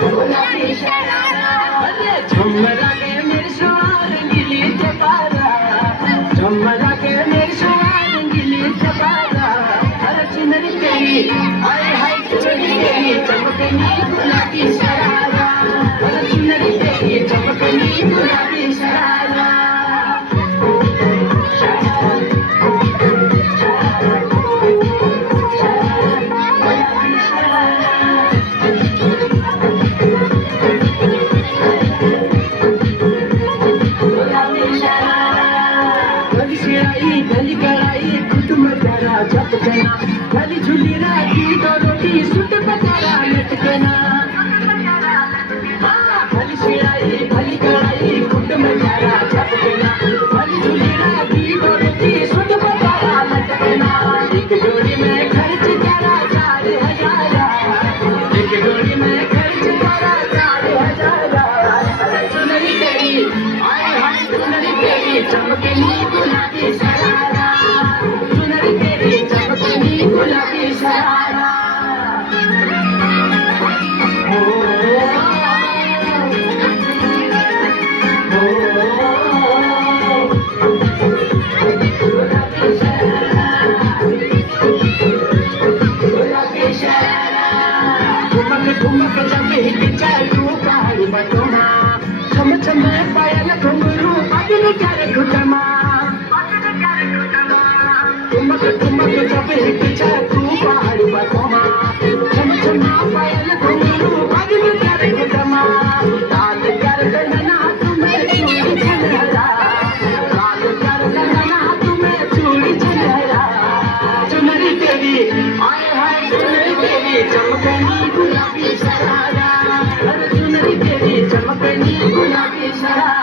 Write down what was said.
गुलाबी शरारा झुमरा के मेरे सवार गिली चपारा झुमरा के मेरे सवार गिली चपारा अरे चुनरी तेरी हाय हाय चुनरी तेरी चमकनी गुलाबी शरारा अरे चुनरी तेरी चमकनी गुलाबी शरारा गली गलाई कुटुंब करा झपकना गली झुली राखी तो रोटी सुट पकारा लटकना गली शिराई गली गलाई कुटुंब करा झपकना गली झुली राखी तो रोटी सुट पकारा लटकना एक जोड़ी में खर्च करा 4,000 एक जोड़ी में खर्च करा 4,000 चुनरी तेरी हाय हाय चुनरी तेरी चमकनी गुलाबी शरारा चुनरी तेरी चमकनी गुलाबी शरारा हो गुलाबी शरारा गुलाबी शरारा ठुमक ठुमक जब हिट चालू पाणी बटोना छम छम पायल घुंगरू बाजून चार घुटमा ठुमक ठुमक जब हिट चालू पाणी बटोना छम छम पायल घुंगरू बाजून चार घुटमा लाल कर गणना तुम्हें चूड़ी झलरा लाल कर गणना तुम्हें चूड़ी झलरा चुनरी तेरी हाय हाय चुनरी तेरी चमकनी गुलाबी शरारा अरे चुनरी तेरी चमकनी गुलाबी शरारा